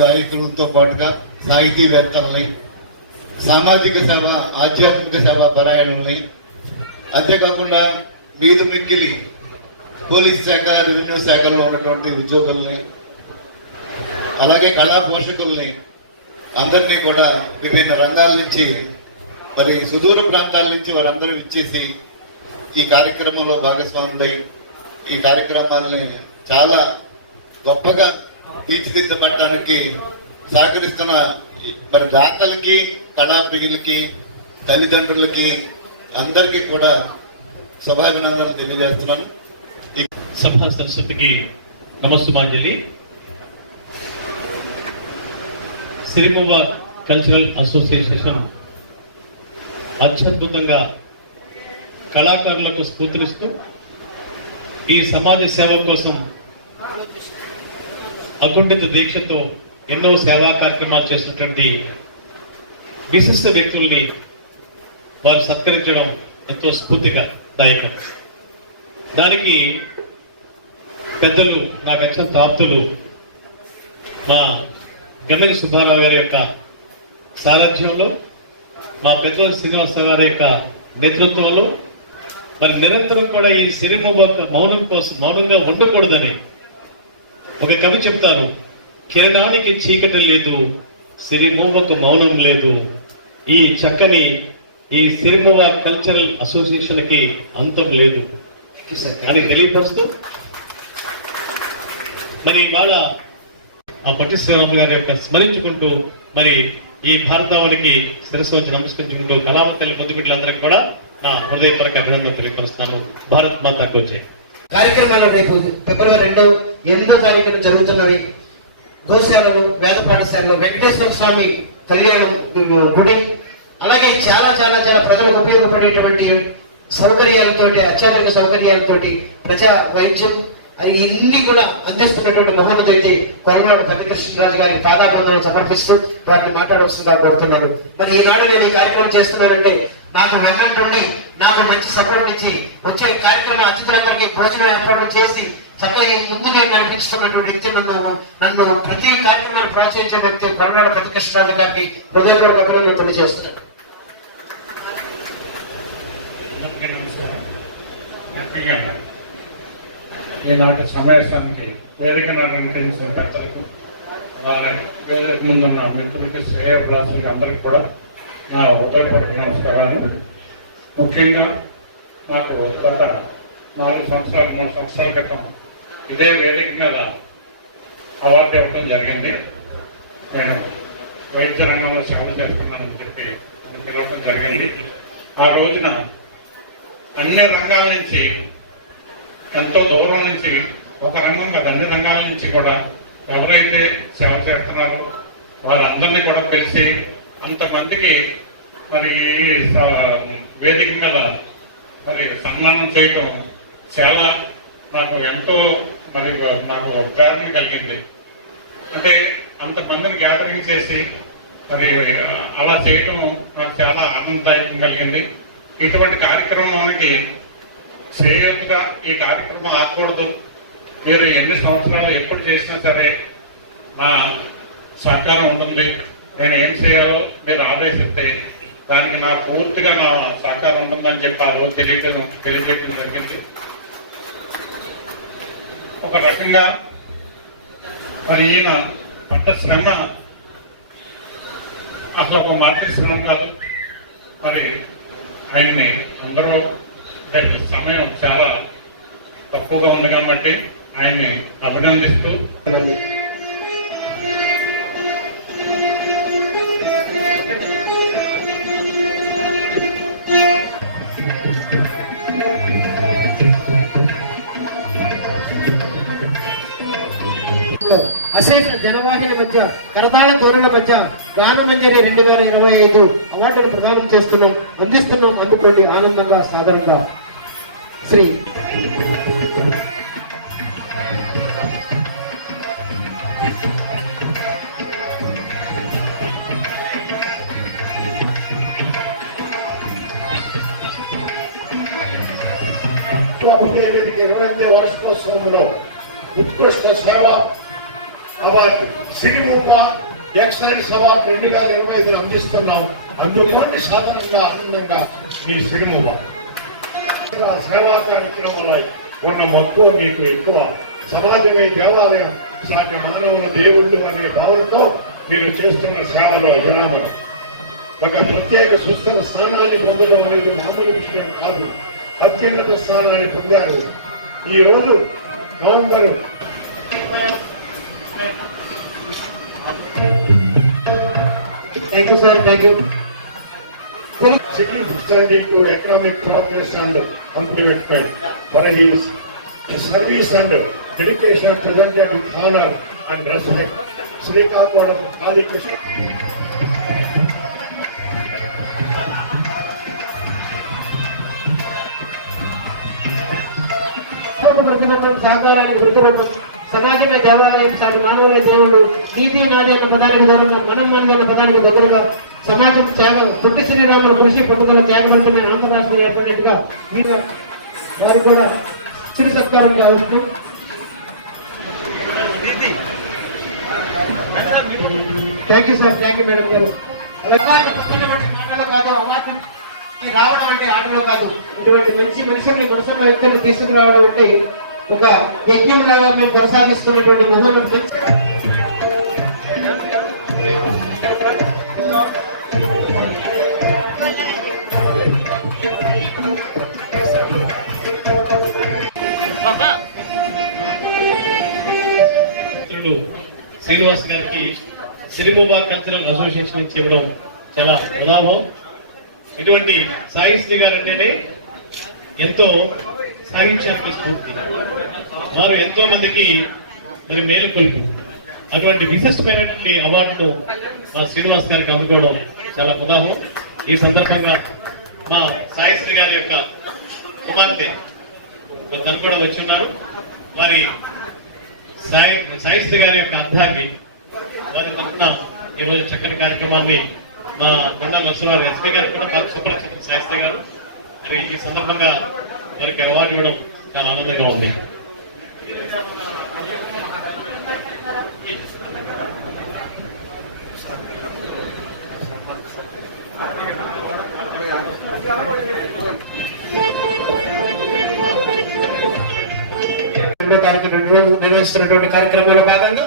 గాయకులతో పాటుగా సాహితీవేత్తల్ని సామాజిక సేవ ఆధ్యాత్మిక సేవ పరాయణుల్ని అంతేకాకుండా మీదు మిక్కిలి పోలీస్ శాఖ రెవెన్యూ శాఖల్లో ఉన్నటువంటి ఉద్యోగుల్ని అలాగే కళా పోషకుల్ని అందరినీ కూడా విభిన్న రంగాల నుంచి మరి సుదూర ప్రాంతాల నుంచి వారందరూ ఇచ్చేసి ఈ కార్యక్రమంలో భాగస్వాములై ఈ కార్యక్రమాల్ని చాలా గొప్పగా తీర్చిదిద్దబడటానికి సహకరిస్తున్న మరి దాతలకి కళాప్రియులకి తల్లిదండ్రులకి అందరికీ కూడా సభాభినందనలు తెలియజేస్తున్నాను. ఈ సభా సరస్వతికి నమస్సుమాంజలి సిరిమువ్వ కల్చరల్ అసోసియేషన్ అత్యద్భుతంగా కళాకారులకు స్ఫూర్తినిస్తూ ఈ సమాజ సేవ కోసం అకుంఠిత దీక్షతో ఎన్నో సేవా కార్యక్రమాలు చేసినటువంటి విశిష్ట వ్యక్తుల్ని వారు సత్కరించడం ఎంతో స్ఫూర్తిగా దాయకం. దానికి పెద్దలు నాకు అత్యంత ఆప్తులు మా గమని సుబ్బారావు గారి యొక్క సారథ్యంలో మా పెద్దల శ్రీనివాసరావు గారి యొక్క నేతృత్వంలో మరి నిరంతరం కూడా ఈ సినిమా మౌనం కోసం మౌనంగా ఉండకూడదని ఒక కవి చెప్తాను కిరణానికి చీకటి లేదు సిరిమొవ్వకు మౌనం లేదు. ఈ చక్కని ఈ సిరిమొవ్వ కల్చరల్ అసోసియేషన్కి అంతం లేదు. అని తెలియపరుస్తూ మరి ఇవాళ ఆ పట్టి శ్రీరాములు గారి యొక్క స్మరించుకుంటూ మరి ఈ భారతావానికి శిరస్సు వచ్చి నమస్కరించుకుంటూ కళామ తల్లి ముద్దు బిడ్డలందరికీ కూడా నా హృదయపూర్వక అభినందన తెలియపరుస్తున్నాను భారత్ మాతాకు వచ్చాయి కార్యక్రమాలు రేపు ఫిబ్రవరి రెండో ఎనిమిదో తారీఖున జరుగుతున్నవి గోశాలలు వేద పాఠశాలలో వెంకటేశ్వర స్వామి కళ్యాణం గుడి. అలాగే చాలా చాలా చాలా ప్రజలకు ఉపయోగపడేటువంటి సౌకర్యాలతోటి అత్యాధునిక సౌకర్యాలతోటి ప్రజా వైద్యం అది ఇన్ని కూడా అందిస్తున్నటువంటి మహోన్నత అయితే కొలనాడు పెద్దకృష్ణరాజు గారి పాదాభివందనం సమర్పిస్తూ వారిని మాట్లాడవలసిందిగా కోరుతున్నాను. మరి ఈనాడు నేను ఈ కార్యక్రమం చేస్తున్నానంటే నాకు వెన్నంటుండి నాకు మంచి సపోర్ట్ ఇచ్చి వచ్చే కార్యక్రమం అతిథులందరికీ భోజనం ఏర్పాటు చేసి చక్కగా ఈ ముందు నేను నడిపించుతున్నటువంటి వ్యక్తి నన్ను నన్ను ప్రతి కార్యక్రమాన్ని ప్రోత్సహించే వ్యక్తి కొలనాడు పెద్దకృష్ణరాజు గారికి హృదయపూర్వక అభినందన తెలియజేస్తున్నాను. ఈనాటి సమావేశానికి వేదికను అలంకరించిన పెద్దలకు వేదిక ముందున్న మిత్రులకి శ్రేయభిలాసులకి అందరికి కూడా నా హృదయపూర్వక నమస్కారాలు. ముఖ్యంగా నాకు గత నాలుగు సంవత్సరాలు మూడు సంవత్సరాల క్రితం ఇదే వేదిక మీద అవార్డు ఇవ్వడం జరిగింది. నేను వైద్య రంగంలో సేవ చేస్తున్నానని చెప్పి పిలవటం పిలవడం జరిగింది. ఆ రోజున అన్ని రంగాల నుంచి ఎంతో దూరం నుంచి ఒక రంగం కాదు అన్ని రంగాల నుంచి కూడా ఎవరైతే సేవ చేస్తున్నారో వారందరినీ కూడా పిలిచి అంతమందికి మరి వేదిక మీద మరి సన్మానం చేయటం చాలా నాకు ఎంతో మరి నాకు ప్రేరణ కలిగింది. అంటే అంతమందిని గ్యాదరింగ్ చేసి మరి అలా చేయటం నాకు చాలా ఆనందదాయకం కలిగింది. ఇటువంటి కార్యక్రమానికి చేయూతగా ఈ కార్యక్రమం ఆకూడదు మీరు ఎన్ని సంవత్సరాలు ఎప్పుడు చేసినా సరే నా సహకారం ఉంటుంది. నేను ఏం చేయాలో మీరు ఆదేశిస్తే దానికి నా పూర్తిగా నా సహకారం ఉంటుందని చెప్పి ఆ రోజు తెలియజేయడం జరిగింది. ఒక రకంగా మరి ఈయన పడ్డ శ్రమ అసలు ఒక మాతృ శ్రమ కాదు. మరి ఆయన్ని అందరూ సమయం చాలా తక్కువగా ఉంది కాబట్టి ఆయన్ని అభినందిస్తూ అశేష జనవాహిని మధ్య కరతాళ ధోరణుల మధ్య గానమంజరి రెండు వేల ఇరవై ఐదు అవార్డును ప్రదానం చేస్తున్నాం అందిస్తున్నాం అందుకోండి ఆనందంగా సాధారణంగా. శ్రీ ఇరవై ఎనిమిది వార్షికోత్సవంలో ఉత్కృష్ట సేవ అవార్డు. సిరిమూప ఎక్సైజ్ అవార్డు రెండు వేల ఇరవై ఐదులో అందిస్తున్నాం. అందుకోండి సాధారణంగా ఆనందంగా మీ సిరిమూప సేవా కార్యక్రమాలై ఉన్న మక్కువ మీకు ఎక్కువ. సమాజమే దేవాలయం. సాక మానవులు దేవుళ్ళు అనే భావనతో మీరు చేస్తున్న సేవలో విరామనం ఒక ప్రత్యేక సుస్థిర స్థానాన్ని పొందడం అనేది మామూలు విషయం కాదు. అత్యున్నత స్థానాన్ని పొందారు. ఈరోజు November Sir thank you significantly to economic progress and improvement for his service and dedication presented with honor and respect. Srikakulam Adikrishna. ప్రతిబింబం సహకారానికి ప్రతిరూపం సమాజమే దేవాలయం సాటి మానవులే దేవుడు నీతి నాది అన్న పదానికి దూరంగా మనం మనది అన్న పదానికి దగ్గరగా సమాజం త్యాగ పుట్టి శ్రీరాములు కృషి పట్టుదల త్యాగబడుతున్న ఆంధ్ర రాష్ట్రం ఏర్పడినట్టుగా మీరు వారు కూడా చిరు సత్కారం కావచ్చు. Thank you sir thank you madam గారు. అవార్డు పొందడం మాటలో కాదు అవార్డు రావడం అంటే ఆటలో కాదు. ఇటువంటి మంచి మనుషుల్ని మనసున్న వ్యక్తులను తీసుకురావడం అంటే ఒక యజ్ఞం లాగా మేము కొనసాగిస్తున్నటువంటి మహోన్నత శ్రీనివాస్ గారికి సిరిమోబా కల్చరల్ అసోసియేషన్ నుంచి ఇవ్వడం చాలా ప్రలాభం. ఇటువంటి సాయిశ్రీ గారు అంటేనే ఎంతో సాహిత్యానికి స్ఫూర్తి. వారు ఎంతో మందికి మరి మేలుకొల్పు. అటువంటి విశిష్టమైనటువంటి అవార్డును మా శ్రీనివాస్ గారికి అందుకోవడం చాలా ప్రలాభం ఈ సందర్భంగా మా సాహిత్య గారి యొక్క కుమార్తె తను కూడా వచ్చి ఉన్నారు. వారి సాయి సాయిశ్రీ గారి యొక్క అర్థాన్ని వారి తరఫున ఈరోజు చక్కని కార్యక్రమాన్ని మా కొండ నరసింహారావు ఎస్పీ గారికి కూడా బాగా సుపరిచితం గారు. మరి ఈ సందర్భంగా వారికి అవార్డు ఇవ్వడం చాలా ఆనందంగా ఉంది. రెండో తారీఖు నిర్వహిస్తున్నటువంటి కార్యక్రమంలో భాగంగా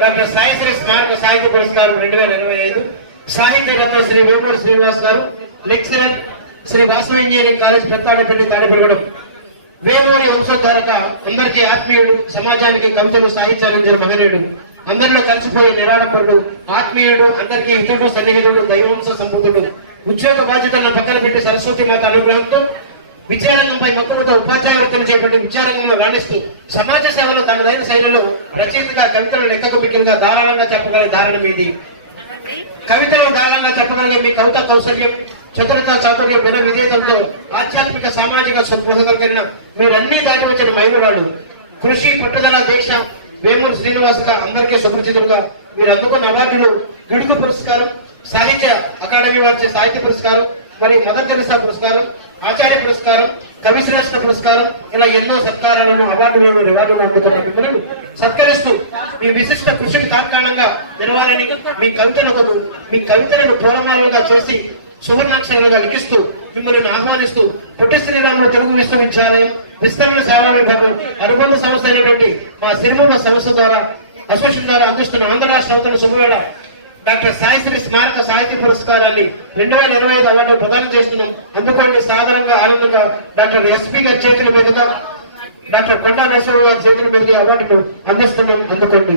డాక్టర్ సాయిశ్రీ స్మారక సాహిత్య పురస్కారం రెండు వేల ఇరవై ఐదు సాహిత్య రత్న శ్రీ వేమూరు శ్రీనివాస్ గారు lecturer Shri Vasava engineering college Pettadapalli Tadapalligudem. Vemuri వంశోద్ధారక అందరికీ ఆత్మీయుడు సమాజానికి కవితలు సాహిత్యాలు మహనీయుడు అందరిలో కలిసిపోయే నిరాడంబరుడు ఆత్మీయుడు అందరికీ హితుడు సన్నిహితుడు దైవంశ సంబుద్ధుడు ఉద్యోగ బాధ్యతలను పక్కన పెట్టి సరస్వతి మాత అనుగ్రహంతో విద్యారంగంపై మక్కువతో ఉపాధ్యాయ వృత్తిని చేపట్టి విద్యారంగంలో రాణిస్తూ సమాజ సేవలో తనదైన శైలిలో రచయితగా కవితలు లెక్కకు మిక్కిలుగా ధారాళంగా చెప్పగల దారుణం ఇది కవితలు ధారాళంగా చెప్పగలిగే మీ కవిత కౌశల్యం చతురత చాతుర్యం విన విధేయతలతో ఆధ్యాత్మిక సామాజిక స్పృహ కలిగిన మీరన్నీ దాటి వచ్చిన మైలురాళ్ళు కృషి పట్టుదల దీక్ష వేమూరు శ్రీనివాసుల అందరికీ సుపరిచితులుగా మీరు అందుకున్న అవార్డులు గిడుగు పురస్కారం సాహిత్య అకాడమీ వారి సాహిత్య పురస్కారం మరి మదర్ తెరిసా పురస్కారం ఆచార్య పురస్కారం కవిశ్రేష్ఠ పురస్కారం ఇలా ఎన్నో సత్కారాలను అవార్డులను రివార్డులు అందుతున్న మిమ్మల్ని సత్కరిస్తూ మీ విశిష్ట కృషికి తాత్కాలంగా నిలవాలని మీ కవితలకు మీ కవితలను పూర్వాలుగా చేసి సువర్ణాక్షరంగా లిఖిస్తూ మిమ్మల్ని ఆహ్వానిస్తూ పొట్టి శ్రీరాములు తెలుగు విశ్వవిద్యాలయం విస్తరణ సేవా విభాగం అనుబంధ సంస్థ అయినటువంటి మా సిరిమమ్మ సంస్థ ద్వారా అసోసియేషన్ ద్వారా అందిస్తున్న ఆంధ్ర రాష్ట్ర అవతరణ శుభవేళ డాక్టర్ సాయిశ్రీ స్మారక సాహిత్య పురస్కారాన్ని రెండు వేల ఇరవై ఐదు అవార్డు ప్రదానం చేస్తున్నాం. అందుకోండి సాధారణంగా ఆనందంగా డాక్టర్ ఎస్పీ గారి చేతుల మీదుగా డాక్టర్ కొండా నరసింహ గారి చేతుల మీదుగా అవార్డును అందిస్తున్నాం. అందుకోండి.